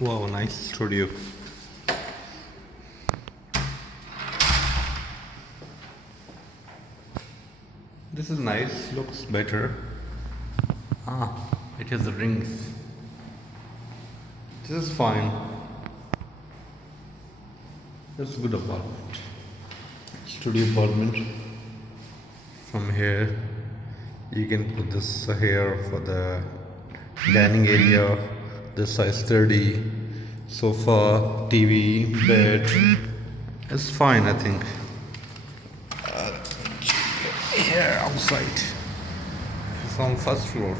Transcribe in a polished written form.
Wow, nice studio. This is nice, looks better. Ah, it has rings. This is fine. It's a good apartment. Studio apartment. From here, you can put this here for the dining area. This size 30. Sofa, TV, bed. It's fine, I think. Here outside. It's on first floor.